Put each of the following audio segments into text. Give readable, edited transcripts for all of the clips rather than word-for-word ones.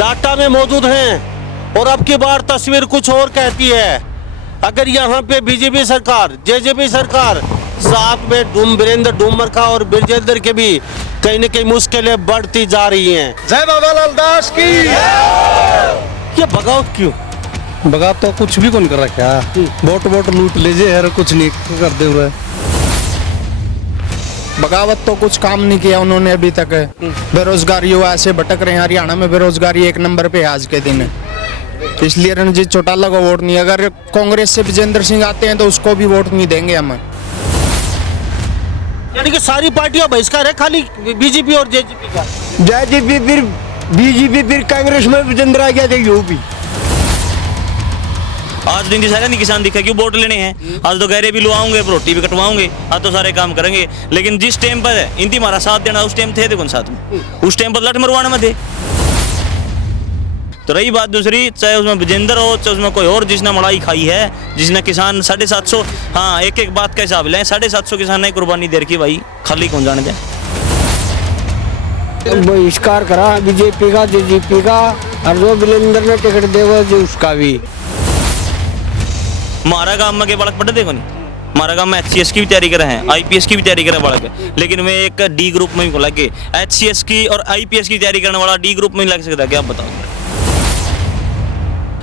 Data में मौजूद हैं और अब की बार तस्वीर कुछ और कहती है। अगर यहाँ पे बीजेपी सरकार, जेजेपी सरकार, साथ में वीरेंद्र डूमरखा और ब्रजेंद्र के भी कहीं न कहीं मुश्किलें बढ़ती जा रही हैं। जय बाबा लाल दास की। ये बगावत क्यों? बगावत तो कुछ भी कौन कर रखा है, वोट लूट लीजिए है, कुछ नहीं कर दे हुए। बगावत तो कुछ काम नहीं किया उन्होंने अभी तक। बेरोजगार युवा ऐसे भटक रहे हैं, हरियाणा में बेरोजगारी 1 नंबर पे है आज के दिन। इसलिए रणजीत चौटाला को वोट नहीं। अगर कांग्रेस से विजेंद्र सिंह आते हैं तो उसको भी वोट नहीं देंगे हम। यानी कि सारी पार्टियां बहिष्कार है, खाली बीजेपी और जेजेपी का। जेजेपी फिर बीजेपी फिर कांग्रेस में विजेंद्र आ गया थे यूपी। आज दिन दिखाएगा नहीं, किसान दिखा क्यों वोट लेने हैं। आज तो गहरे भी लुआऊंगे, रोटी भी कटवाऊंगे, आज तो सारे काम करेंगे। लेकिन जिस टाइम पर इनती हमारा साथ देना, उस टाइम थे कौन साथ में? उस टाइम पर लठ मरवाने में थे। तो रही बात दूसरी, चाहे उसमें विजेंद्र हो, चाहे उसमें कोई और जिसने मलाई खाई है, जिसने किसान 750, हाँ एक बात का हिसाब लें, 750 किसान ने कुर्बानी दे रखी भाई, खाली कौन जाने जाए। बहिष्कार करा बीजेपी का, जेजेपी का, और जो वीरेंद्र ने टिकट दे जो उसका भी। हमारा गाँव में के बालक पढ़े देखो नहीं, हमारा गाँव में HCS की भी तैयारी करे हैं, IPS की भी तैयारी करे बालक, लेकिन मैं एक D ग्रुप में ही लगे। HCS की और IPS की तैयारी करने वाला D ग्रुप में ही लग सकता है क्या? आप बताओ।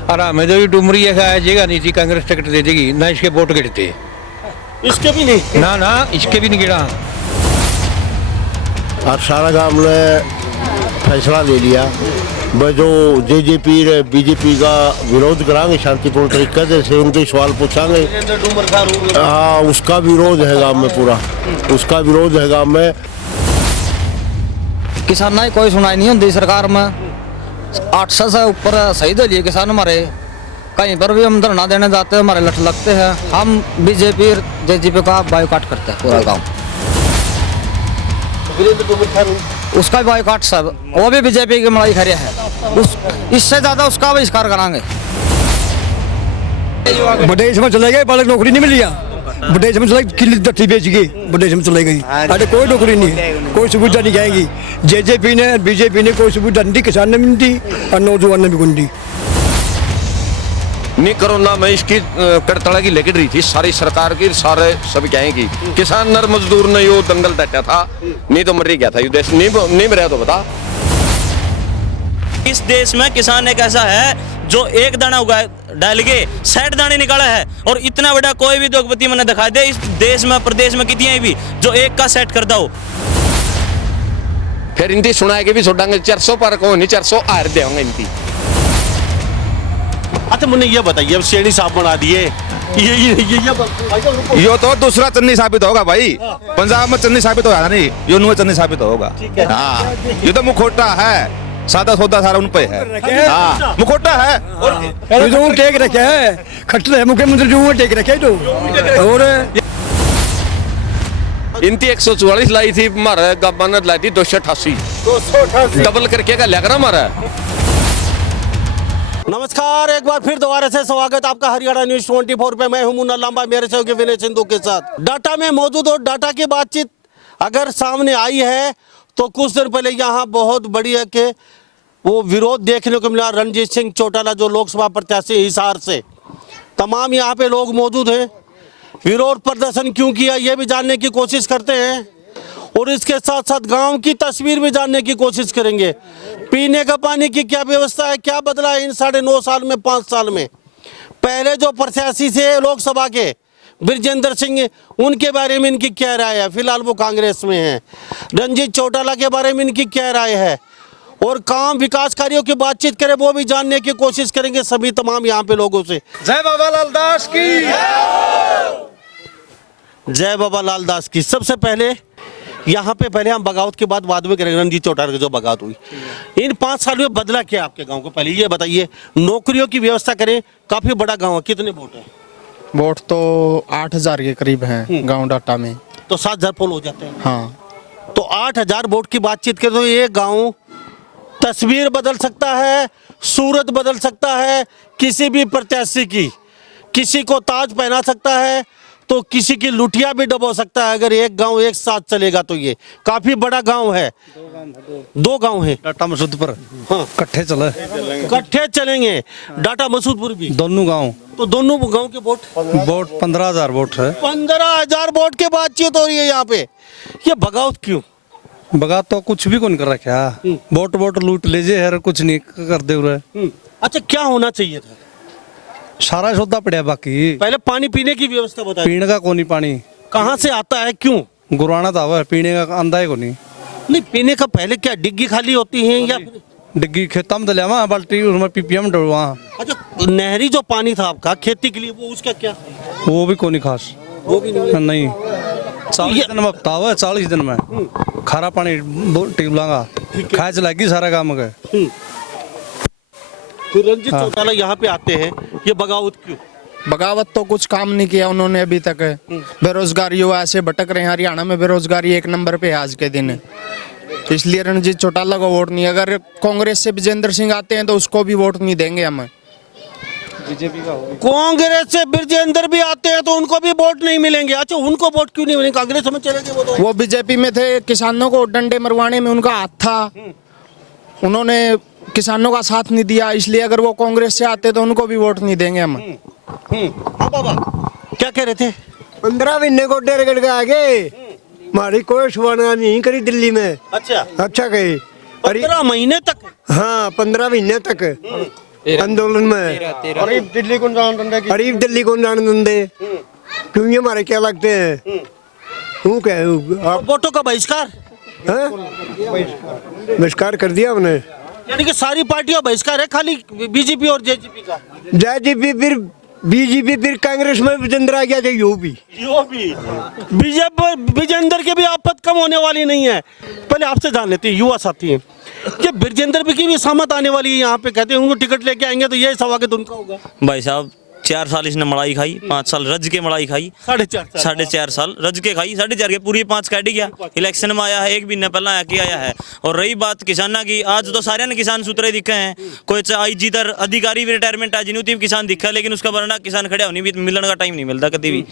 अरे मैं जो डुमरी है जगह नहीं थी, कांग्रेस टिकट दे देगी ना, इसके वोट गिरते। इसके भी नहीं, ना इसके भी नहीं गिरा। और सारा गांव ने फैसला ले लिया, वह जो जेजेपी ने बीजेपी का विरोध कराएंगे शांतिपूर्ण तरीके से, उनके सवाल पूछांगे। हाँ, उसका विरोध है गांव में, पूरा उसका विरोध है गांव में। किसान की कोई सुनाई नहीं होती सरकार में। 800 से ऊपर शहीद हो लिए किसान हमारे। कहीं पर भी हम धरना देने जाते हैं, हमारे लठ लगते हैं। हम बीजेपी जेजेपी का बायकॉट करते हैं पूरा गांव। उसका भी बायकॉट सब, वो भी बीजेपी की मलाई खड़े है। इससे ज्यादा उसका बहिष्कार कराएंगे। विदेश में चले गए, बालक नौकरी नहीं मिल रहा। विदेश में चले किल्ली दट्टी बेच गई, विदेश में चले गई। अरे कोई नौकरी नहीं, कोई सुविधा नहीं जाएगी। जेजेपी ने, बीजेपी ने कोई सुविधा नहीं दी, किसान ने भी नहीं दी और नौजवान ने भी नहीं दी। नहीं कोरोना में इसकी कड़तड़ा की लेकर रही थी सारी सरकार की, सारे सब कहेंगी किसान नर मजदूर ने यो दंगल डटा था, नहीं तो मर ही गया था ये देश। नहीं मरा तो बता। इस देश में किसान एक ऐसा है जो एक दाना उगा डाल के 60 दाने निकाला है, और इतना बड़ा कोई भी उद्योगपति मैंने दिखा दे इस देश में, प्रदेश में कितनी भी जो एक का सेट करता हो। फिर इनती सुना के भी छोड़ांगे 400 पर को नहीं 400 आर देंगे इनकी। अच्छा मुझे ये बताइए, अब शेरनी साहब बना दिए, यो तो दूसरा चन्नी साबित होगा भाई। पंजाब में चन्नी साबित होगा नहीं, यो नुआ चन्नी साबित होगा। हाँ, ये तो मुखोटा है, सादा सौदा सारा उन पे है। हाँ, मुखोटा है और जो टेक रखे है, खट्टर है मुख्यमंत्री जो टेक रखे तो। और इनती 144 लाई थी, हमारा गवर्नर लाई थी 288, डबल करके का लग रहा हमारा। नमस्कार, एक बार फिर दोबारा से स्वागत आपका हरियाणा न्यूज 24 पे। मैं हूं मुन्ना लांबा, मेरे सहयोगी विनय सिंधु के साथ। डाटा में मौजूद और डाटा की बातचीत अगर सामने आई है तो कुछ दिन पहले यहाँ बहुत बड़ी है कि वो विरोध देखने को मिला। रणजीत सिंह चौटाला जो लोकसभा प्रत्याशी हिसार से, तमाम यहाँ पे लोग मौजूद हैं। विरोध प्रदर्शन क्यों किया ये भी जानने की कोशिश करते हैं, और इसके साथ साथ गांव की तस्वीर भी जानने की कोशिश करेंगे। पीने का पानी की क्या व्यवस्था है, क्या बदला है इन 9.5 साल में, 5 साल में। पहले जो प्रत्याशी थे लोकसभा के ब्रजेंद्र सिंह, उनके बारे में इनकी क्या राय है, फिलहाल वो कांग्रेस में हैं। रणजीत चौटाला के बारे में इनकी क्या राय है, और काम विकास कार्यों की बातचीत करें वो भी जानने की कोशिश करेंगे सभी तमाम यहाँ पे लोगों से। जय बाबा लाल दास की। जय बाबा लाल दास की। सबसे पहले यहाँ पे पहले हम बगावत के बाद में करेंगे। रणजीत चौटाला की जो बगावत हुई, इन 5 साल में बदला क्या आपके गांव को, पहले ये बताइए। नौकरियों की व्यवस्था करें, काफी बड़ा गांव है, कितने वोट हैं? वोट तो 8000 के करीब हैं गांव डाटा में, तो 7000 पोल हो जाते हैं। हाँ, तो 8000 वोट की बातचीत करें तो ये गांव तस्वीर बदल सकता है, सूरत बदल सकता है किसी भी प्रत्याशी की, किसी को ताज पहना सकता है, तो किसी की लुटिया भी डबो सकता है अगर एक गांव एक साथ चलेगा तो। ये काफी बड़ा गांव है, दो गांव है। डाटा मसूदपुर हाँ कट्ठे चले, इकट्ठे चलेंगे। डाटा मसूदपुर भी, दोनों गांव। तो दोनों गांव के वोट वोट 15,000 वोट है। 15,000 वोट के बातचीत हो रही है यहाँ पे। ये बगावत क्यों? बगा तो कुछ भी कौन कर रखा, वोट वोट लूट लीजिए है, कुछ नहीं कर दे रहे। अच्छा क्या होना चाहिए था? सारा सौदा पड़ा बाकी। पहले पानी पीने की व्यवस्था बताइए। पीने का कोनी पानी कहाँ से आता है, क्यों? गुरुआना था वह, पीने का अंदा है कोनी। नहीं पीने का पहले क्या डिग्गी खाली होती है या फिर? डिग्गी खेता में दलिया बाल्टी उसमें पीपीएम डलवा। अच्छा नहरी जो पानी था आपका खेती के लिए, वो उसका क्या? वो भी कोनी खास, वो भी नहीं 40 दिन में हफ्ता हुआ, 40 दिन में खारा पानी ट्यूबला का खाए चलाएगी सारा काम का। तो रंजीत चौटाला यहाँ पे आते हैं, ये बगावत क्यों? बगावत तो कुछ काम नहीं किया उन्होंने अभी तक। बेरोजगारी युवा ऐसे भटक रहे हैं, हरियाणा में बेरोजगारी 1 नंबर पे है आज के दिन। इसलिए रणजीत चौटाला को वोट नहीं। अगर कांग्रेस से विजेंद्र सिंह आते हैं तो उसको भी वोट नहीं देंगे हम। कांग्रेस से ब्रजेंद्र भी आते हैं तो उनको भी वोट नहीं मिलेंगे। अच्छा उनको वोट क्यों नहीं मिलेंगे? कांग्रेस में चले गए वो बीजेपी में थे, किसानों को डंडे मरवाने में उनका हाथ था, उन्होंने किसानों का साथ नहीं दिया। इसलिए अगर वो कांग्रेस से आते तो उनको भी वोट नहीं देंगे हम। हाँ बाबा क्या कह रहे थे? 15 महीने को डेढ़ के आगे हमारी कोई सुनवाई नहीं करी दिल्ली में। अच्छा कही 15 महीने तक? हाँ 15 महीने तक आंदोलन में। गरीब दिल्ली को गरीब दिल्ली को जाने देंगे क्यों? ये हमारे क्या लगते हैं? हूँ क्या आप वोटों का बहिष्कार? बहिष्कार कर दिया हमने। यानी कि सारी पार्टियों बहिष्कार है, खाली बीजेपी और जेजेपी का? जेजेपी फिर बीजेपी फिर कांग्रेस में विजेंद्र आ गया, यूपी बीजेपी विजेंद्र के भी आपत कम होने वाली नहीं है। पहले आपसे जान लेते हैं, युवा साथी हैं, ये ब्रजेंद्र की भी सहमत आने वाली है यहाँ पे। कहते हैं उनको टिकट लेके आएंगे तो ये स्वागत उनका होगा। भाई साहब 4 साल इसने मड़ाई खाई, 5 साल रज के मड़ाई खाई, 4.5 साल रज के खाई, 4.5 के पूरी 5 काट गया। इलेक्शन में आया है, एक महीना पहला आके आया है। और रही बात किसाना की, आज तो सारे ने किसान सूत्रे दिखे हैं। कोई आई जीतर अधिकारी भी रिटायरमेंट आज नहीं होती, किसान दिखा, लेकिन उसका वरना किसान खड़ा होनी भी मिलने का टाइम नहीं मिलता कभी भी।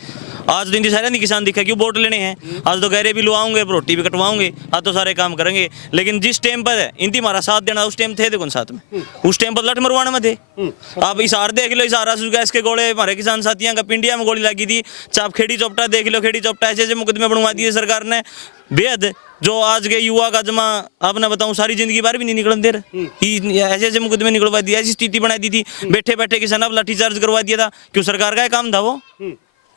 आज दिन सारे नहीं किसान दिखा, क्यों वोट लेने हैं? आज तो गहरे भी लुआऊंगे, रोटी भी कटवाऊंगे, आज तो सारे काम करेंगे। लेकिन जिस टाइम पर है इनती हमारा साथ देना, उस टाइम थे कौन साथ में? उस टाइम पर लठ मरवाने में थे। आप इसार देख लो, इसारा गैस के गोले हमारे किसान साथियों का पिंडिया में गोली लगी थी। चाप खेड़ी चौपटा देख लो, खेड़ी चौपटा ऐसे मुकदमे बनवा दिए सरकार ने बेहद। जो आज के युवा का जमा आपने बताऊं सारी जिंदगी बाहर भी नहीं निकलने दे रहे, ऐसे ऐसे मुकदमे निकलवा दिया, ऐसी स्थिति बना दी थी। बैठे बैठे किसान अब लाठीचार्ज करवा दिया था। क्यों? सरकार का काम था वो,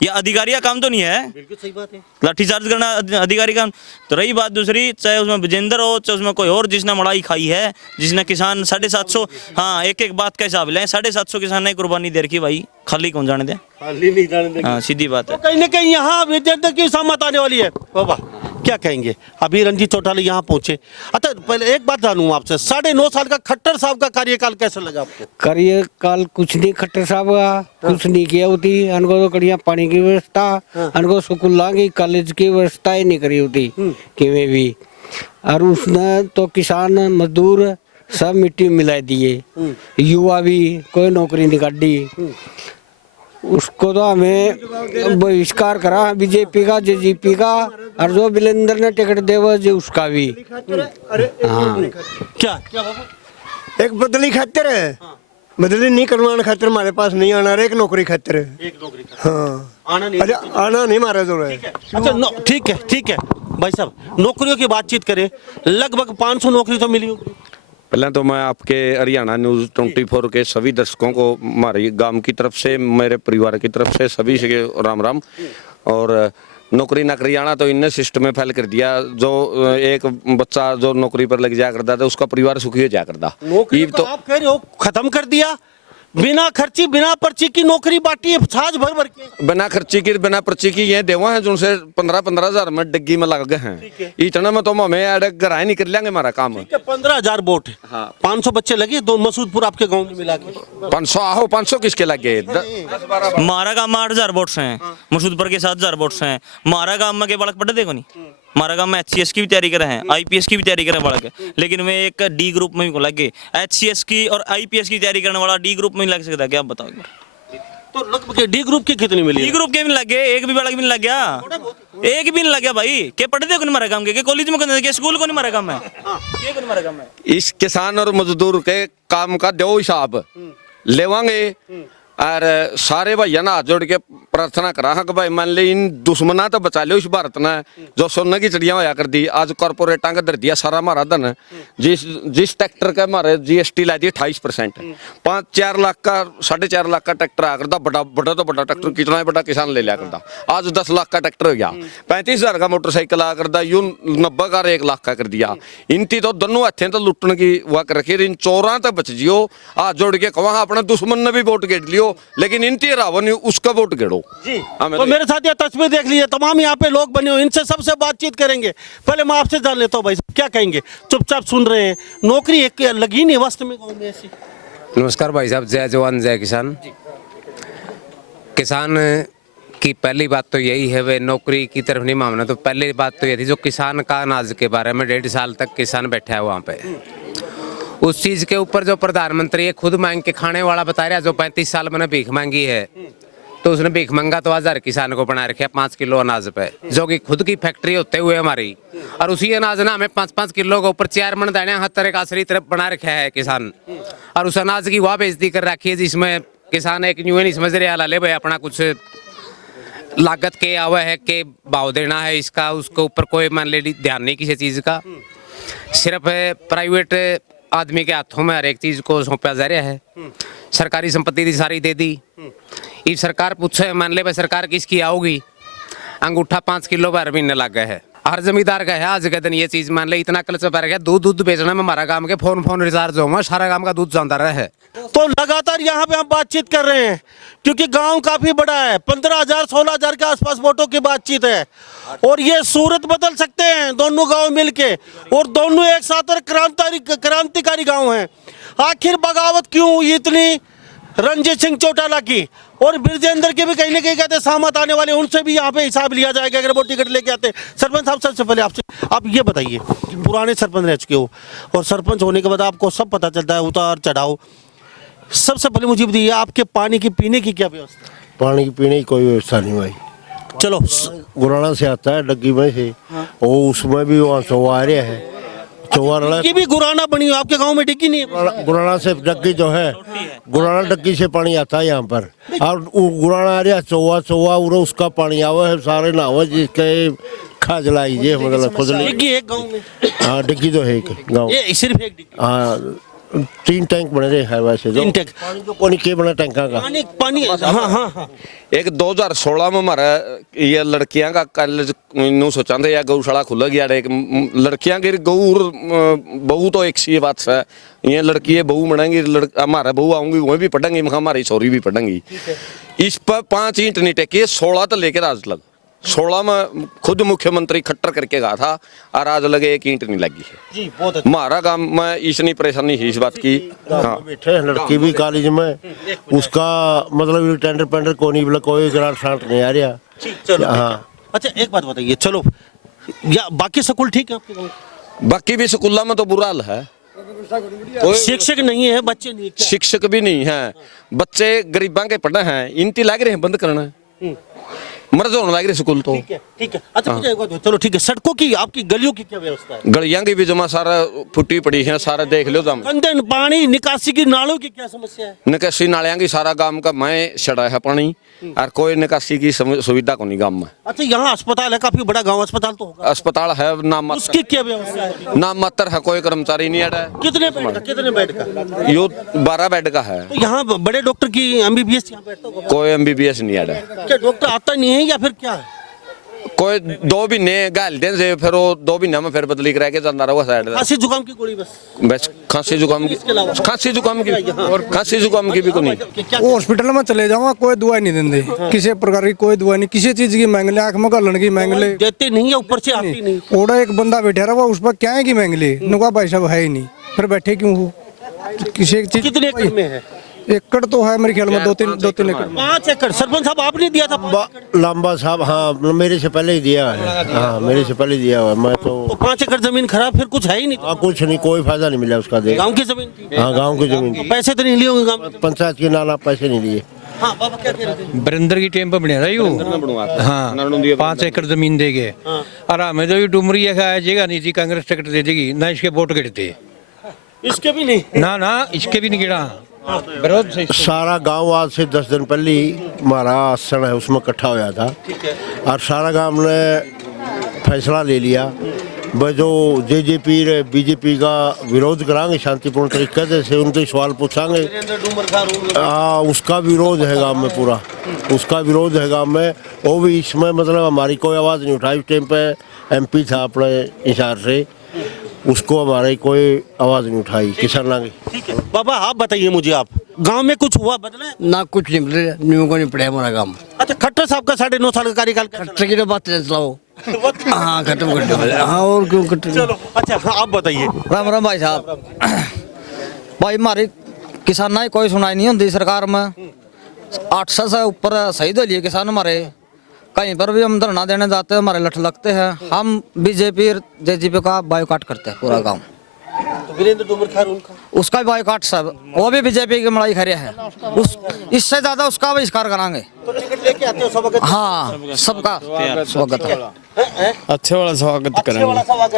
या अधिकारी का काम तो नहीं है। बिल्कुल सही बात है, लाठीचार्ज करना अधिकारी का। तो रही बात दूसरी, चाहे उसमें विजेंद्र हो, चाहे उसमें कोई और जिसने मड़ाई खाई है, जिसने किसान 750, हाँ एक बात का हिसाब लें, 750 किसान ने कुर्बानी दे रखी भाई, खाली कौन जाने दे? खाली नहीं जाने देंगे। हाँ सीधी बात है। तो कहीं ना कहीं यहाँ विजेंद्र की सहमत आने वाली है। बाबा क्या कहेंगे? अभी रणजीत चौटाला यहाँ पहुंचे। अच्छा पहले एक बात जानूं आपसे, 9.5 साल का खट्टर साहब का कार्यकाल कैसा लगा आपको? कार्यकाल कुछ नहीं, खट्टर साहब का कुछ नहीं किया होती। उनको तो कड़िया पानी की व्यवस्था, उनको स्कूलों की कॉलेज की व्यवस्था ही नहीं करी होती किਵੇਂ भी। और उसने तो किसान मजदूर सब मिट्टी में मिला दिए, युवा भी कोई नौकरी नहीं काटी। उसको तो हमें बहिष्कार करा बीजेपी का, जेजेपी का, और जो विलेंद्र ने टिकट देवा जो उसका भी। हाँ क्या क्या बाबा? एक बदली खातिर है, बदली नहीं करवाने खातिर हमारे पास नहीं आना, एक नौकरी खातिर है। एक नौकरी का हाँ आना नहीं? अरे आना नहीं मारा तो है। अच्छा ठीक है भाई साहब, नौकरियों की बातचीत करें, लगभग 500 नौकरी तो मिली होगी। पहले तो मैं आपके हरियाणा न्यूज़ 24 के सभी दर्शकों को हमारे गांव की तरफ से, मेरे परिवार की तरफ से सभी से राम राम। और नौकरी नाकरी आना तो इनने सिस्टम में फैल कर दिया। जो एक बच्चा जो नौकरी पर लग जाया करता था उसका परिवार सुखी हो जाया करता। नौकरी तो आप कह रहे हो खत्म कर दिया, बिना खर्ची बिना पर्ची की नौकरी बांटी है साज भर भर के। बिना खर्ची की बिना पर्ची की ये देवा है जो उनसे 15-15 हजार में डिग्गी में लग गए हैं। इतना में तो हमें घर नहीं कर लेंगे हमारा काम। 15,000 वोट, 500 बच्चे लगे दो मसूदपुर आपके गांव में मिला के। 500 आहो 500 किसके लगे? हमारा गांव में 8,000 वोट्स हैं, मसूदपुर के 7,000 वोट्स हैं। हमारा गांव में के बालक पढ़े देखो नहीं, हमारा गांव में HCS की भी तैयारी कर रहे हैं, IPS की भी तैयारी कर रहे हैं बालक, लेकिन वे एक D ग्रुप में भी लग गए। HCS की और IPS की तैयारी करने वाला D ग्रुप में लग सकता है क्या? आप बताओ। तो लगभग डी ग्रुप की कितनी मिली? डी ग्रुप के भी नहीं लग गए, एक भी बड़ा भी नहीं लग गया, एक भी नहीं लग गया भाई। के पढ़ते को नहीं मारा काम के कॉलेज में के स्कूल को नहीं मारा काम है, ये को नहीं मारा काम है। इस किसान और मजदूर के काम का दो हिसाब लेवांगे और सारे भैया ना हाथ जोड़ के प्रार्थना करा कि भाई मान ले इन दुश्मना तो बचा लो इस भारत ने जो सोने की चिड़िया होया कर दी। आज कॉर्पोरेटा का दर दिया सारा हमारा धन, जिस ट्रैक्टर का हमारे GST ला दी 28%, 5-4 लाख का 4.5 लाख का ट्रैक्टर आया करता, बड़ा तो बड़ा ट्रैक्टर कितना बड़ा किसान ले लिया करता। आज 10 लाख का ट्रैक्टर हो गया, 35,000 का मोटरसाइकिल आया करता, यूं 90 का 1 लाख का कर दिया। इनती तो दोनों हथें तो लुटने की हुआ कर रखी, इन चोरा तो बच जियो। हाथ जोड़ के कहा अपने दुश्मन ने भी वोट गेड़ लियो, लेकिन इनती रावण उसका वोट गेड़ो जी। तो मेरे साथ ये तस्वीर देख लीजिए, तमाम यहाँ पे लोग बने हुए, इनसे सबसे बातचीत करेंगे। पहले मैं आपसे जान लेता हूँ भाई क्या कहेंगे, चुपचाप सुन रहे हैं, नौकरी एक लगी नहीं वास्तव में गाँव में ऐसी? नमस्कार भाई साहब, जय जवान जय किसान। किसान की पहली बात तो यही है, वे नौकरी की तरफ नहीं मामला। तो पहली बात तो ये थी जो किसान का अनाज के बारे में 1.5 साल तक किसान बैठा है वहाँ पे, उस चीज के ऊपर जो प्रधानमंत्री ये खुद मांग के खाने वाला बता रहा है, जो 35 साल मैंने भीख मांगी है, तो उसने भीख मांगा तो 1000 किसान को बना रखे 5 किलो अनाज पे, जो कि खुद की फैक्ट्री होते हुए हमारी, और उसी अनाज ना हमें 5-5 किलो के ऊपर 4 मन दाने हर तरह का असली तरफ बना रखा है किसान, और उस अनाज की वह बेइज्जती कर रखी है जिसमें किसान एक न्यू नहीं समझ रहा ले भाई अपना कुछ लागत के आवा है के भाव देना है इसका, उसके ऊपर कोई मान ले ध्यान नहीं किसी चीज का, सिर्फ प्राइवेट आदमी के हाथों में हर एक चीज को सौंपा जा रहा है। सरकारी संपत्ति दी सारी दे दी, ये सरकार पूछे मान ले भाई सरकार किसकी आओगी, अंगूठा 5 किलो हर महीने लग गए है, हर जमींदार का है आज के दिन ये चीज मान ले इतना कल से गया। दूध बेचने में हमारा काम के फोन रिचार्ज हो सारा काम का दूध जानता रहे। तो लगातार यहाँ पे हम बातचीत कर रहे हैं क्योंकि गांव काफी बड़ा है, 15,000-16,000 के आसपास वोटों की बातचीत है, और ये सूरत बदल सकते हैं दोनों गांव मिलके, और दोनों एक साथ और क्रांतिकारी गांव हैं। आखिर बगावत क्यों हुई इतनी रणजीत सिंह चौटाला की, और ब्रजेंद्र के भी कहीं ना कहीं कहते हैं सहमत आने वाले, उनसे भी यहाँ पे हिसाब लिया जाएगा अगर वो टिकट लेके आते। सरपंच साहब सबसे पहले आपसे आप ये बताइए, पुराने सरपंच रह चुके हो और सरपंच होने के बाद आपको सब पता चलता है उतार चढ़ाव, सबसे पहले मुझे बताइए आपके पानी की पीने की क्या व्यवस्था? पानी की पीने की कोई व्यवस्था नहीं भाई। चलो गुराना से आता है डग्गी में से, और उसमें भी वहाँ चौवा आ रहा है, चौवा की भी गुराना बनी हुई आपके गांव में डिग्गी नहीं है? गुराना से डग्गी जो है, गुराना डग्गी से पानी आता है यहाँ पर, और गुराना आ रहा चौवा उरो उसका पानी आवा है, सारे नहावा जिसके खा जलाई ये मतलब खुद डिग्गी एक गांव में? हाँ डिग्गी तो है एक गाँव, ये सिर्फ एक डिग्गी? हाँ 3 टैंक बने रहे हैं वैसे, 3 टैंक पानी के बना टैंका का पानी। हाँ। एक 2016 में हमारा ये लड़कियां का कॉलेज नु सोचा थे या गौशाला खुला गया, एक लड़कियां की गौ बहू तो एक सी बात है, ये लड़की बहू बनेंगी, हमारा बहू आऊंगी वही भी पढ़ेंगी, हमारी छोरी भी पढ़ेंगी। इस पर 5 ईंट नहीं टेकी, 16 तो लेकर आज लग 16 में खुद मुख्यमंत्री खट्टर करके गया था, और आज लगे 1 ईंट नहीं लगी है जी। बहुत अच्छा। हमारा काम में इतनी परेशानी है इस बात की। हाँ बैठे लड़की भी कॉलेज में, उसका मतलब टेंडर पेंडर को नहीं बोला, कोई ग्रांट शांट नहीं आ रहा। चलो हाँ अच्छा एक बात बताइए, चलो या बाकी स्कूल ठीक है आपके गाँव? बाकी भी स्कूलों में तो बुरा हाल है, शिक्षक नहीं है, बच्चे नहीं है, शिक्षक भी नहीं है, बच्चे गरीबां के पढ़े हैं, इनती लाग रहे हैं बंद करना, मर्ज होने लग रहे स्कूल तो। ठीक है। अच्छा मुझे एक बात चलो ठीक है, सड़कों की आपकी गलियों की क्या व्यवस्था है? गलियां की भी जमा सारा फुटी पड़ी है, सारा देख लो तुम। गंदे पानी निकासी की नालों की क्या समस्या है? निकासी नालियां की सारा गांव का मैं छड़ा है पानी, और कोई निकासी की सुविधा को नहीं गांव में। अच्छा यहाँ अस्पताल है, काफी बड़ा गाँव, अस्पताल तो होगा? अस्पताल है नाम मात्र, उसकी क्या व्यवस्था है? नाम मात्र है, कोई कर्मचारी नहीं है। कितने बेड का? यो 12 बेड का है। तो यहाँ बड़े डॉक्टर की MBBS यहाँ बैठता होगा? कोई MBBS नहीं है। क्या डॉक्टर आता नहीं है या फिर क्या है? कोई 2 महीने घाल दें से, फिर वो 2 महीने में फिर बदली करा के जाता रहा साइड। खांसी जुकाम की गोली बस खांसी जुकाम की, खांसी जुकाम की और खांसी जुकाम की भी को नहीं। हॉस्पिटल में चले जाओ कोई दवाई नहीं देंगे, किसी प्रकार की कोई दवाई नहीं, किसी चीज की मांग ले, आंख में गलन की मांग ले, देते नहीं है, ऊपर से आती नहीं। ओड़ा एक बंदा बैठा रहा उस पर क्या है की मांग ले, नुका भाई साहब है ही नहीं, फिर बैठे क्यों हो? किसी चीज कितने एकड़ में है? एकड़ तो है मेरे ख्याल में दो तीन एकड़। 5 एकड़ सरपंच साहब आपने दिया था? लंबा साहब हाँ मेरे से पहले ही दिया है, हाँ मेरे से पहले दिया हुआ है। मैं तो 5 एकड़ जमीन खराब, फिर कुछ है ही नहीं। हाँ कुछ नहीं, कोई फायदा नहीं मिला उसका। देख गांव की जमीन थी? हाँ गांव की जमीन थी। पैसे तो नहीं लिए होंगे गांव में? पंचायत के नाला पैसे नहीं लिए। हाँ बाबा क्या कह रहे थे? बरिंदर की टेम पर बनया था यू। हाँ 5 एकड़ जमीन देगे और हमें जो ये डुमरी है जगह नहीं थी, कांग्रेस टिकट दे देगी ना, इसके वोट गिरते इसके भी नहीं ना इसके भी नहीं गिरा। विरोध से सारा गांव आज से 10 दिन पहले ही हमारा आसन है उसमें इकट्ठा होया था और सारा गांव ने फैसला ले लिया भाई जो जेजेपी बीजेपी का विरोध कराएंगे शांतिपूर्ण तरीके से, उनके सवाल पूछांगे। उसका विरोध है गांव में, पूरा उसका विरोध है गांव में। वो भी इसमें मतलब हमारी कोई आवाज़ नहीं उठाई। उस टाइम पे एमपी था अपने हिसाब से, उसको हमारी कोई आवाज़ नहीं उठाई किसान की। ठीक है बाबा आप बताइए मुझे, आप गांव में कुछ हुआ बदले? ना कुछ नहीं बदले, न्यू को नहीं पड़ा हमारा काम। अच्छा खट्टर साहब का 9.5 साल का कार्यकाल खट्टर की तो बात चलाओ। हाँ खत्म कर दो। हाँ और क्यों खट्टर। चलो अच्छा हाँ, आप बताइए। राम राम भाई साहब। भाई हमारी किसाना की कोई सुनाई नहीं होती सरकार में। 800 से ऊपर शहीद हो लिए किसान हमारे। कहीं पर भी हम धरना देने जाते हैं हमारे लठ लगते हैं। हम बीजेपी जेजेपी का बायकॉट करते हैं पूरा गांव। तो वीरेंद्र डूमर खार उनका उसका भी बायकॉट सब, वो भी बीजेपी की लड़ाई खड़े है। उस इससे ज्यादा उसका बहिष्कार कराएंगे। तो टिकट लेके आते हो सब? हाँ सबका स्वागत है। अच्छे वाला स्वागत करेंगे।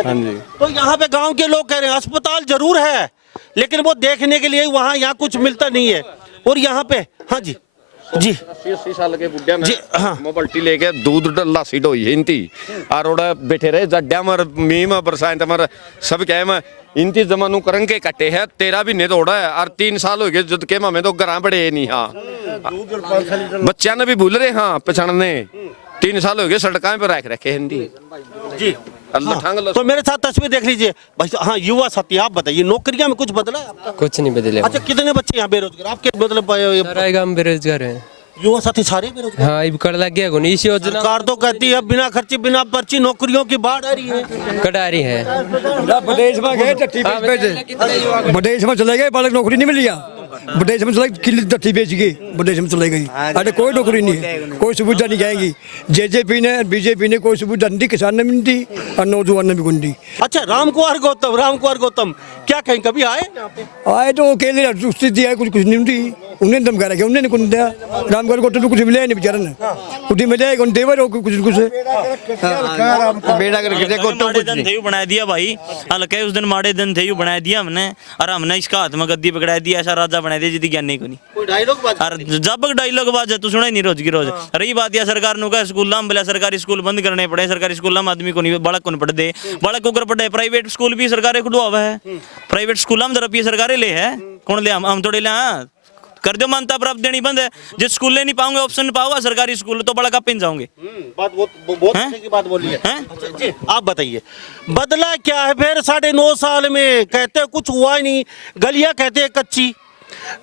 हाँ जी। तो यहाँ पे गांव के लोग कह रहे हैं अस्पताल जरूर है लेकिन वो देखने के लिए वहाँ यहाँ कुछ मिलता नहीं है। और यहाँ पे हाँ जी जी 80 साल के बुढ़िया जी, हाँ। मोबाइल लेके दूध डल्ला सीट हुई हिंती और ओड़ा बैठे रहे जड्डा मर मीम बरसात मर सब कहे मैं इनती जमानू करंग के कटे है। तेरा भी नहीं तोड़ा है और 3 साल हो गए जद के मैं तो घर बड़े नहीं। हाँ बच्चा ने भी भूल रहे हाँ पछाड़ने। 3 साल हो गए सड़कों पर रख रखे हिंदी जी। हाँ, तो मेरे साथ तस्वीर देख लीजिए भाई। हाँ युवा साथी आप बताइए, नौकरियां में कुछ बदला है आपका? कुछ नहीं बदले। अच्छा कितने बच्चे यहाँ बेरोजगार आपके मतलब? गांव बेरोजगार है। युवा साथी सारे बेरोजगार? हाँ अब कर लग गया इस योजना। सरकार तो कहती है बिना खर्ची बिना पर्ची नौकरियों की बाढ़ आ रही है। कटा रही है। विदेश में गए विदेश में चले गए, बालक नौकरी नहीं मिली। विदेश में चले किले दट्टी बेच गई, विदेश में चले गई। अरे कोई नौकरी नहीं है, कोई सुविधा नहीं जाएगी। जेजेपी ने बीजेपी ने कोई सुविधा नहीं दी, किसान ने भी नहीं दी और नौजवान ने भी नहीं दी। अच्छा राम कुमार गौतम क्या कहीं कभी आए? आए तो अकेले उससे दिया कुछ नहीं दी। उन्हें धमका रखा, उन्हें कुछ दिया। राम कुमार गौतम को कुछ मिला नहीं बेचारे ने, कुछ मिला कौन देवर कुछ बेड़ा करके देखो तो दिन थे बना दिया भाई। हल्के उस दिन माड़े दिन थे बना दिया हमने और हमने इसका हाथ में गद्दी पकड़ा दी। ऐसा राजा बना दिया जिदी ज्ञानी को नहीं। कोई डायलॉग बात? और जब डायलॉग बाज तू सुना ही नहीं रोज की रोज। रही बात या सरकार नु का स्कूल में बोला सरकारी स्कूल बंद करने पड़े। सरकारी स्कूल में आदमी को नहीं बालक को पढ़ दे, बालक को पढ़े। प्राइवेट स्कूल भी सरकारें खुदवा है। प्राइवेट स्कूल में जरा सरकारें ले है कौन ले हम थोड़े ले। हाँ कर दो मानता प्राप्त देनी बंद है। जिस स्कूल ले नहीं पाऊंगे ऑप्शन पाऊंगा सरकारी स्कूल तो बड़ा का पिन जाओगे। बात बहुत अच्छे की बात बोली है। जी आप बताइए बदला क्या है फिर 9.5 साल में? कहते कुछ हुआ ही नहीं। गलियां कहते हैं कच्ची,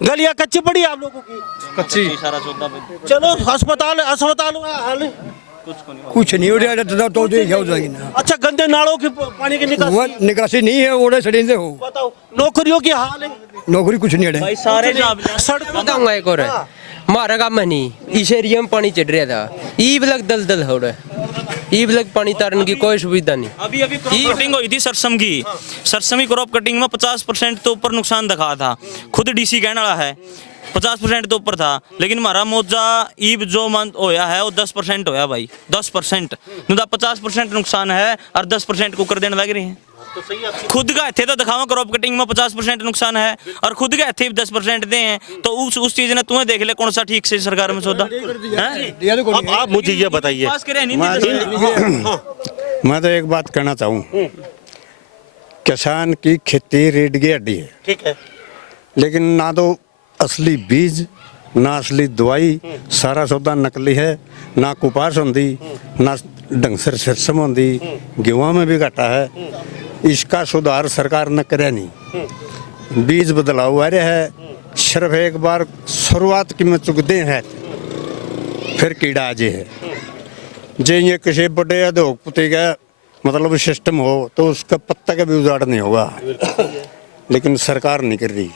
गलियां कच्ची पड़ी आप लोगों की? कच्ची। चलो अस्पताल हाल कुछ नहीं हो रहा तो हो जाएगी ना। अच्छा गंदे नालों की पानी की निकासी नहीं है, ओड़े सड़ेंदे हो। बताओ नौकरियों की हाल है? नौकरी कुछ नहीं है भाई सारे सड़कों बताऊंगा एक और हमारा काम नहीं। इस एरिया में पानी चढ़ रहा था, ईब लग दलदल हो रहा है। ईब लग पानी तारने की कोई सुविधा नहीं। अभी क्रॉप कटिंग हुई थी सरसम की। सरसमी क्रॉप कटिंग में 50% तो ऊपर नुकसान दिखा था। खुद डीसी कहने वाला है 50% तो ऊपर था। लेकिन हमारा मोजा ईब जो मंथ होया है वो 10% होया भाई। 10% 50% नुकसान है और 10% कुकर देने लग रही है। तो सही है। खुद का हथे तो दिखावा क्रॉप कटिंग में 50% नुकसान है और खुद के हथे 10% दे हैं। तो उस चीज ने तुम्हें देख ले कौन सा ठीक से सरकार में सौदा है। अब आप मुझे ये बताइए। मैं तो एक बात कहना चाहूँ, किसान की खेती रीढ़ की हड्डी है। ठीक है। लेकिन ना तो असली बीज ना असली दवाई, सारा सौदा नकली है। ना कुपास होंगी ना ढंग से सरसम होंगी, गेहूं में भी घाटा है। इसका सुधार सरकार ने करे नहीं। बीज बदलाव आ रहा है, सिर्फ एक बार शुरुआत की में चुकते हैं फिर कीड़ा आ जे है। जे ये किसी बड़े उद्योगपति का मतलब सिस्टम हो तो उसका पत्ता का भी उजाड़ नहीं होगा। लेकिन सरकार नहीं कर रही।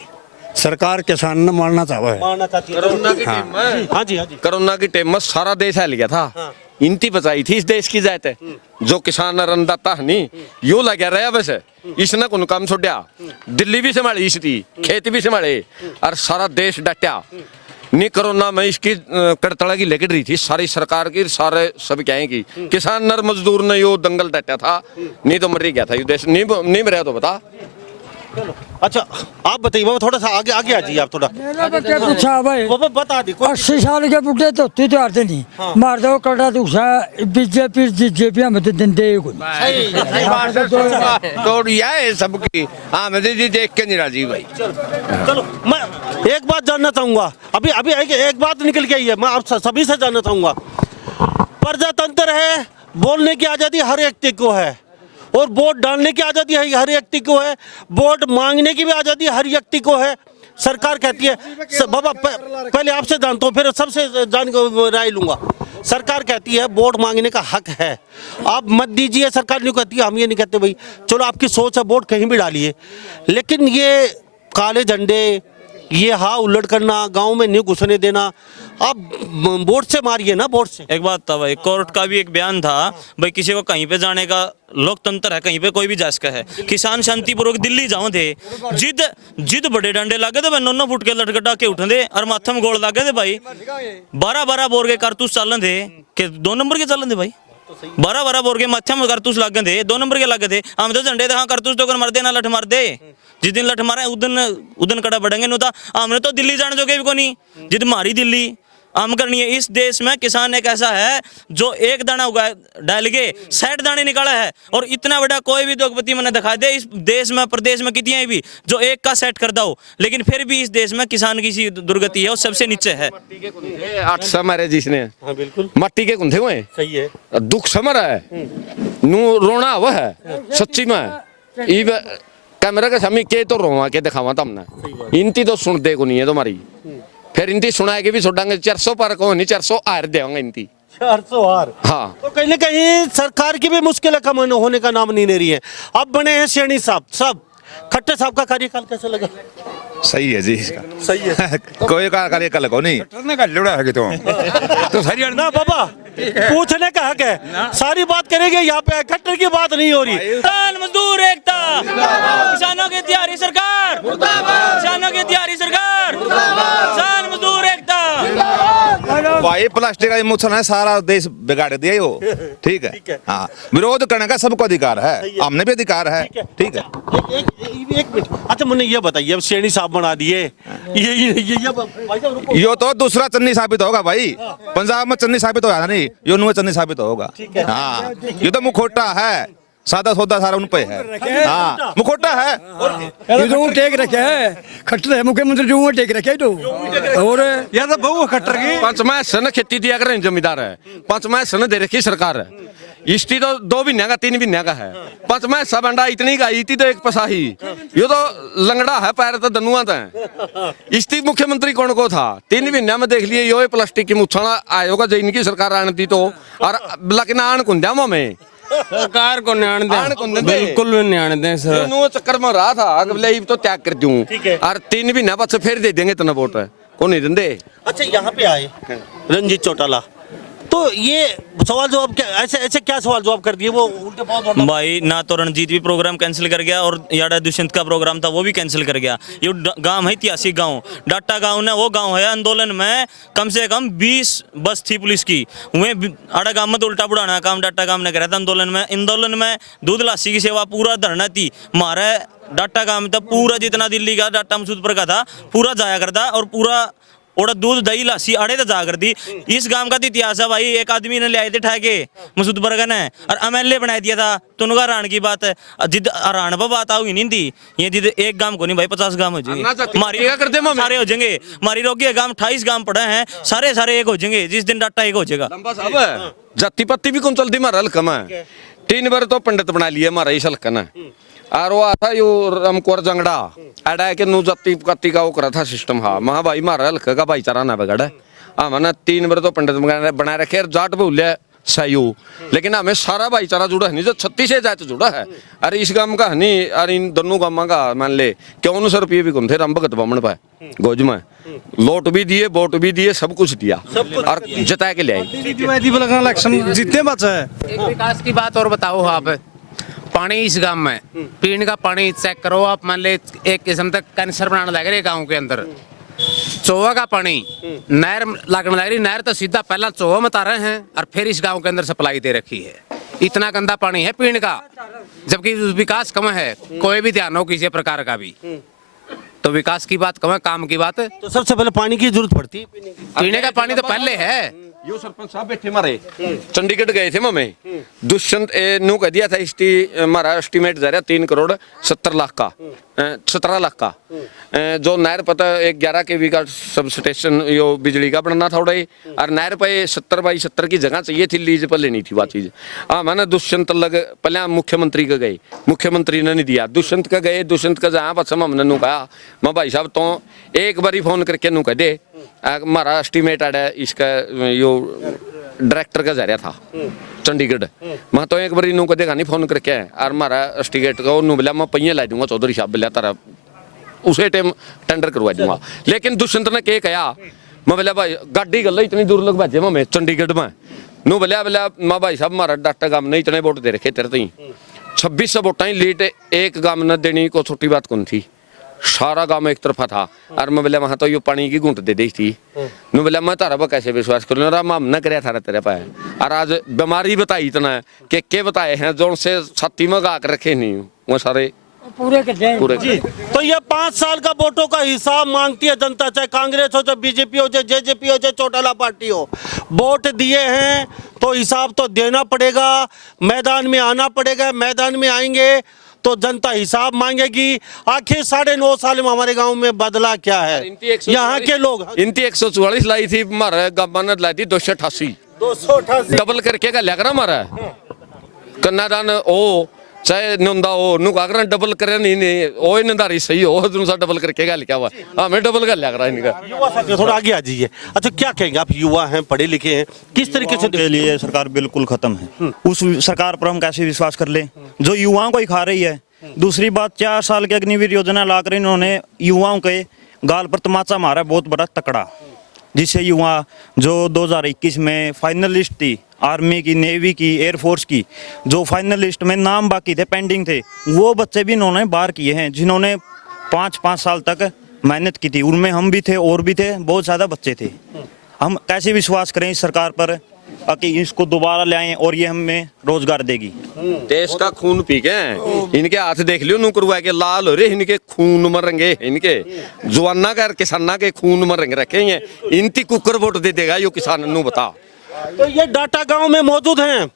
सरकार किसान न मारना चाहवा है। मारना चाहती है। कोरोना की हाँ। टीम में हाँ जी, हाँ जी। कोरोना की टीम में सारा देश हिल गया था। इनती बचाई थी इस देश की जात है जो किसान अन्नदाता है नहीं यो लगा रहा वैसे इसने कौन काम छोड़ा। दिल्ली भी संभाली इसकी, खेती भी संभाले और सारा देश डटा नहीं। कोरोना में इसकी कड़तड़ा की लेकर रही थी सारी सरकार की, सारे सब क्या है की किसान नर मजदूर ने यो दंगल डटा था, नहीं तो मर ही गया था ये देश। नहीं मरा तो बता। अच्छा आप बताइए बाबा, थोड़ा सा आगे आगे आ जाइए आप थोड़ा। पूछा भाई बाबा बता दी 80 साल के बुढ़े तो होते तो हारते नहीं मार दो कड़ा दूसरा बीजेपी जीजेपी हमें तो दिन दे तो ये सबकी आमद जी देख के नहीं राजी भाई। चलो मैं एक बात जानना चाहूंगा, अभी अभी एक बात निकल के आई है, मैं आप सभी से जानना चाहूंगा। प्रजातंत्र है, बोलने की आजादी हर व्यक्ति को है और वोट डालने की आजादी हर व्यक्ति को है, वोट मांगने की भी आजादी हर व्यक्ति को है। सरकार कहती है बाबा पहले आपसे जानता हूँ फिर सबसे जान राय लूंगा। सरकार कहती है वोट मांगने का हक है, आप मत दीजिए। सरकार नहीं कहती, हम ये नहीं कहते भाई चलो आपकी सोच है वोट कहीं भी डालिए, लेकिन ये काले झंडे, ये हाँ उल्लड़ करना, गांव में नहीं घुसने देना, आप वोट से मारिए ना, वोट से। एक बात था भाई, कोर्ट का भी एक बयान था भाई किसी को कहीं पे जाने का लोकतंत्र है, कहीं पे कोई भी जा सकता है। किसान शांतिपूर्वक दिल्ली जाओ थे, जिद बड़े डंडे लागे थे भाई, 9 फुट के लटकटा के उठे थे और माथे में गोल लागे थे भाई। 12 बोर के कारतूस चालन थे के 2 नंबर के चालन थे भाई। 12 बोर के माथे में कारतूस लागे थे, 2 नंबर के लागे थे। हम तो झंडे थे हाँ कारतूस तो कर मार दे ना लठ मार दे, जिस दिन लठ मारे उदन कड़ा बढ़ेंगे नहीं था। हमने तो दिल्ली जाने जोगे भी को नहीं, जिद मारी दिल्ली आम करनी है। इस देश में किसान एक ऐसा है जो एक दाना उगा डाल के 60 दाने निकाला है, और इतना बड़ा कोई भी उद्योगपति मैंने दिखा दे इस देश में प्रदेश में कितनी भी जो एक का सेट कर दो, लेकिन फिर भी इस देश में किसान की सी दुर्गति है वो सबसे नीचे है। 800 मारे जिसने, हाँ बिल्कुल मट्टी के कुंधे हुए सही है। दुख समर है नू रोना हुआ है सच्ची में। कैमरा के सामने के तो रोवा के दिखावा तुमने, इनती तो सुनते को नहीं है तुम्हारी। फिर इनती सुनाए के भी छोड़ेंगे 400 पर को नहीं 400 आर देंगे इनती 400 हार। हाँ तो कहीं ना कहीं सरकार की भी मुश्किलें कम होने का नाम नहीं ले रही है। अब बने हैं सैनी साहब, सब खट्टर साहब का कार्यकाल कैसा लगा? सही है जी इसका, सही है। कोई कार्यकाल को नहीं का लड़ा है तो सही ना बाबा पूछने का हक है, सारी बात करेंगे यहाँ पे, खट्टर की बात नहीं हो रही। किसान मजदूर एकता, किसानों की तैयारी सरकार, किसानों की तैयारी सरकार, किसान मजदूर एकता। भाई प्लास्टिक का इमोशन है, सारा देश बिगाड़ दिया वो। ठीक है हाँ, विरोध करने का सबको अधिकार है, हमने भी अधिकार है। ठीक है एक मिनट, अच्छा मुझे ये बताइए, अब सैनी साहब बना दिए, यो तो दूसरा चन्नी साबित होगा भाई। पंजाब में चन्नी साबित हो जाना नहीं, यो नुए चन्नी साबित होगा। हाँ ये तो मुखोटा है, सादा सौदा सारा उन पे है। हाँ मुखोटा है, ये तो टेक रखे है खट्टर है मुख्यमंत्री जो टेक रखे तो, और या तो बहु खट्टर की 5 सन खेती दिया कर जमींदार है, 5 सन दे रखी सरकार है। इष्टी तो 2 महीने का 3 महीने का है, 5 सब अंडा इतनी का इतनी तो एक पसाही। ये तो लंगड़ा है, पैर तो दनुआ था। इष्टी मुख्यमंत्री कौन को था, 3 महीने में देख लिए यो प्लास्टिक की मुछाना आयोगा जो इनकी सरकार आने दी तो, और लेकिन आन कुंद्या में सरकार को न्याण दे, बिल्कुल भी न्याण दे सर। नो चक्कर में रहा था अगले तो त्याग कर दूं, और 3 महीने बाद फिर दे देंगे इतना वोट है को नहीं देंगे। अच्छा यहाँ पे आए रंजीत चौटाला, तो ये सवाल जवाब क्या, ऐसे क्या सवाल जवाब कर दिए वो उल्टे बहुत भाई। ना तो रणजीत भी प्रोग्राम कैंसिल कर गया और याडा दुष्यंत का प्रोग्राम था वो भी कैंसिल कर गया। ये गांव है ऐतिहासिक गांव, डाटा गांव ने वो गांव है, आंदोलन में कम से कम 20 बस थी पुलिस की, वह आड़ा गांव में तो उल्टा बुढ़ाना काम डाटा गांव ने करा था। आंदोलन में दूध लासी की सेवा पूरा धरना थी हमारे डाटा गांव में, तब पूरा जितना दिल्ली का डाटा मसूदपुर का था पूरा जाया करता, और पूरा ओड़ा दूध दही लासी आड़े तो जा कर दी। इस गांव का तो इतिहास है भाई, एक आदमी ने ले आए थे ठाके मसूदपुर का ने और एमएलए बना दिया था। तुनगा रान की बात है, जिद रान पर बात आओगी नहीं थी, ये जिद एक गांव को नहीं भाई 50 गांव हो जाएंगे। मारी क्या करते हैं सारे हो जाएंगे, मारी रोगी गांव 28 गांव पड़े हैं, सारे एक हो जाएंगे जिस दिन डाटा एक हो जाएगा। जाति पत्ती भी कौन चलती हमारा हल्का में 3 बार तो पंडित बना लिया हमारा इस हल्का ने, और वो आता यो रामकोर जंगड़ा अड़ा है कि नु जाति पत्ती का वो करा था सिस्टम। हाँ महा भाई हमारा हल्का का भाईचारा ना बिगड़ा, हाँ मैंने 3 बार तो पंडित बना रखे, जाट बोलिया सहयोग, लेकिन हमें सारा भाईचारा जुड़ा है नहीं, जो 36 जात जुड़ा है। अरे इस गांव का नहीं, अरे इन दोनों गांव का मान ले क्यों 100 रुपये भी कम थे, राम भगत बामण पाए गोज में लोट भी दिए, वोट भी दिए, सब कुछ दिया और जिता के ले आई। इलेक्शन जीतने बचा है। एक विकास की बात और बताओ आप, पानी इस गांव में पीने का पानी चेक करो आप, मान ले एक किस्म तक कैंसर बनाने लग रहे गांव के अंदर। चौवा का पानी नहर लगने लग रही, नहर तो सीधा पहला चौवा में उतार रहे हैं और फिर इस गांव के अंदर सप्लाई दे रखी है। इतना गंदा पानी है पीने का, जबकि विकास कम है, कोई भी ध्यान हो किसी प्रकार का भी, तो विकास की बात कम है, काम की बात। तो सबसे पहले पानी की जरूरत पड़ती है, पीने का पानी तो पहले है। यो सरपंच साहब बैठे मारे चंडीगढ़ गए थे मम्मी, दुष्यंत नू कह दिया था हमारा एस्टीमेट जा रहा 3 करोड़ 70 लाख का, 17 लाख का, जो नहर पता 11 kV का सब स्टेशन यो बिजली का बनना था उड़ाई, और नहर पे 70/70 की जगह चाहिए थी, लीज पर लेनी थी वो चीज। हाँ मैंने दुष्यंत लग पहले मुख्यमंत्री का गए, मुख्यमंत्री ने नहीं दिया, दुष्यंत का गए, दुष्यंत का जहाँ पसम हमने नू कहा मैं भाई साहब तो एक बारी फोन करके नू कह दे हमारा एस्टीमेट आड़ा इसका यो डायरेक्टर का जा रहा था चंडीगढ़, मैं तो एक बार नू कदेगा नहीं फोन करके और हमारा एस्टीमेट का नू बोला मैं पहिए ला दूंगा चौधरी साहब बोला तारा उसे टाइम टेंडर करवा दूंगा। लेकिन दुष्यंत ने क्या कहा, मैं बोला भाई गाड़ी गल इतनी दूर लग भेजे मैं चंडीगढ़ में, नू बोला मैं भाई साहब हमारा डाटा गांव ने इतने वोट दे रखे तेरे तई 2600 वोटा ही लीड एक गांव ने देनी को छोटी बात कौन थी, सारा गांव एक तरफा था। और मैं बोला वहां तो यो पानी की घूंट दे दी थी, मैं बोला मैं तारा पर कैसे विश्वास करूँ, हम न कराया था तेरे पाए, और आज बीमारी बताई इतना कि क्या बताए हैं जो से छाती में गा कर रखे नहीं वो सारे पूरे जी। तो ये 5 साल का वोटों का हिसाब मांगती है जनता, चाहे कांग्रेस हो, चाहे बीजेपी हो, चाहे जेजेपी हो, चाहे चौटाला पार्टी हो। वोट दिए हैं तो हिसाब तो देना पड़ेगा, मैदान में आना पड़ेगा, मैदान में आएंगे तो जनता हिसाब मांगेगी। आखिर 9.5 साल में हमारे गांव में बदला क्या है, यहाँ के लोग इनती 144 लाई थी, हमारे गांव ने लाई थी 288 डबल करके का लग रहा हमारा कन्यादान ओ चाहे नंदा हो नु कागरा डबल करे नहीं ओ नंदारी सही हो दूसरा डबल करके का लिखा हुआ, हमें डबल का लग रहा है इनका। युवा साथी थोड़ा आगे आ जाइए। अच्छा क्या कहेंगे आप, युवा हैं, पढ़े लिखे हैं, किस तरीके से के लिए सरकार बिल्कुल खत्म है, उस सरकार पर हम कैसे विश्वास कर ले जो युवाओं को ही खा रही है। दूसरी बात 4 साल की अग्निवीर योजना लाकर इन्होंने युवाओं के गाल पर तमाचा मारा बहुत बड़ा तकड़ा, जिससे युवा जो 2021 में फाइनलिस्ट थी आर्मी की, नेवी की, एयरफोर्स की, जो फाइनलिस्ट में नाम बाकी थे, पेंडिंग थे, वो बच्चे भी इन्होंने बाहर किए हैं जिन्होंने 5-5 साल तक मेहनत की थी। उनमें हम भी थे और भी थे, बहुत ज़्यादा बच्चे थे। हम कैसे विश्वास करें इस सरकार पर कि इसको दोबारा ले आएं और ये हमें रोजगार देगी। देश का खून पी के इनके हाथ देख लियो नौकरुआ के लाल हो रहे, इनके खून में रंगे, इनके जवाना का किसाना के खून में रंग रखे हैं, इनती कुकर वोट दे देगा यो किसान नु बता। तो ये डाटा गांव में मौजूद हैं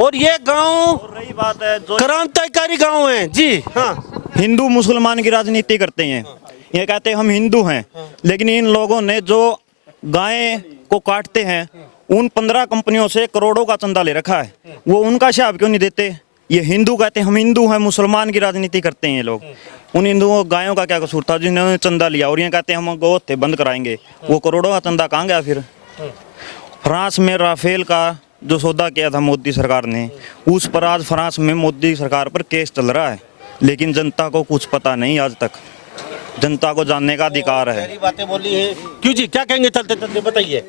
और ये गांव क्रांतिकारी गांव है जी। हाँ, हिंदू मुसलमान की राजनीति करते हैं, ये कहते हैं हम हिंदू हैं, लेकिन इन लोगों ने जो गाय को काटते हैं उन 15 कंपनियों से करोड़ों का चंदा ले रखा है, वो उनका हिसाब क्यों नहीं देते। ये हिंदू कहते हैं हम हिंदू हैं, मुसलमान की राजनीति करते हैं ये लोग। उन हिंदुओं गायों का क्या कसूर था जिन्होंने चंदा लिया, और ये कहते हैं हम गौ हत्या बंद कराएंगे, वो करोड़ों का चंदा कहाँ गया फिर। फ्रांस में राफेल का जो सौदा किया था मोदी सरकार ने, उस पर आज फ्रांस में मोदी सरकार पर केस चल रहा है, लेकिन जनता को कुछ पता नहीं आज तक। जनता को जानने का अधिकार है। बातें बोली है क्यों जी, क्या कहेंगे चलते चलते, बताइए।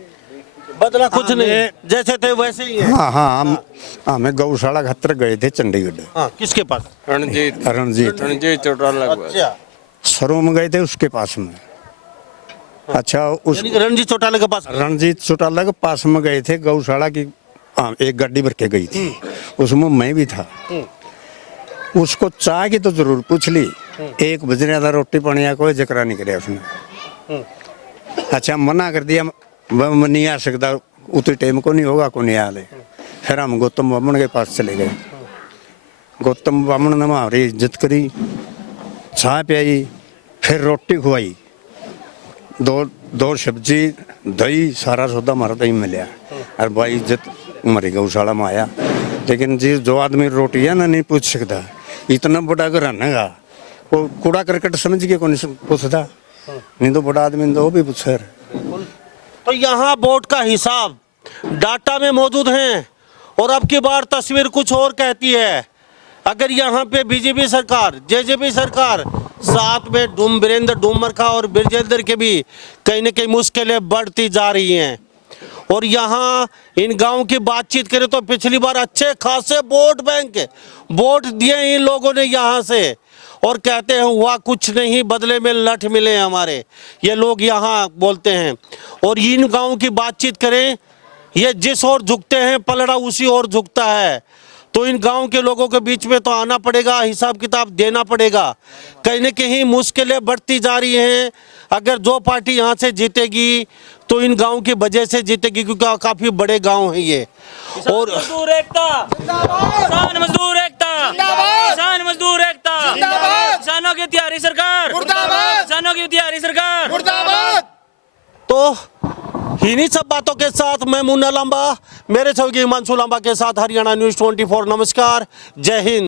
बदला कुछ नहीं, जैसे थे वैसे ही है। हाँ, हमें गौशाला खतर गए थे चंडीगढ़। हाँ, किसके पास? रणजीत चौटाला। सरों में गए थे उसके पास में। अच्छा, उस रणजीत चौटाला के पास, रणजीत चौटाला के पास में गए थे गौशाला की। एक गाड़ी भर के गई थी, उसमें मैं भी था। उसको चाय की तो जरूर पूछ ली, 1 बज रहा था, रोटी पानी या कोई जिक्र नहीं करे उसने। अच्छा, मना कर दिया, वह नहीं आ सकता, उतने टाइम को नहीं होगा, को नहीं आ ले। फिर हम गौतम बामन के पास चले गए। गौतम बामन ने हमारी इज्जत करी, चाय पिलाई, फिर रोटी खुआई, दो सब्जी, दही, सारा सौदा हमारा दही मिला। और भाई इज्जत हमारी गौशाला में आया। लेकिन जी जो आदमी रोटी है ना नहीं पूछ सकता, इतना बड़ा घराना का वो कूड़ा करकट समझ के कौन पूछता, नहीं तो बड़ा आदमी तो वो भी पूछे। तो यहाँ वोट का हिसाब डाटा में मौजूद हैं और अब की बार तस्वीर कुछ और कहती है। अगर यहाँ पे बीजेपी सरकार, जेजेपी सरकार, साथ में वीरेंद्र डूमरखा और ब्रजेंद्र के भी कहीं न कहीं मुश्किलें बढ़ती जा रही हैं। और यहाँ इन गांव की बातचीत करें तो पिछली बार अच्छे खासे वोट बैंक वोट दिए इन लोगों ने यहाँ से, और कहते हैं हुआ कुछ नहीं, बदले में लठ मिले हमारे, ये लोग यहाँ बोलते हैं। और इन गांव की बातचीत करें, ये जिस ओर झुकते हैं पलड़ा उसी ओर झुकता है। तो इन गांव के लोगों के बीच में तो आना पड़ेगा, हिसाब किताब देना पड़ेगा। कहीं न कहीं मुश्किलें बढ़ती जा रही हैं। अगर जो पार्टी यहाँ से जीतेगी तो इन गांव की वजह से जीतेगी, क्योंकि काफी बड़े गांव हैं ये। और मजदूर एकता, किसान मजदूर एकता, किसान मजदूर एकता, किसानों की तिहारी सरकार, किसानों की तिहारी सरकार। तो इन्हीं सब बातों के साथ मैं मुन्ना लांबा, मेरे सहयोगी हिमांशु लांबा के साथ हरियाणा न्यूज़ 24, नमस्कार, जय हिंद।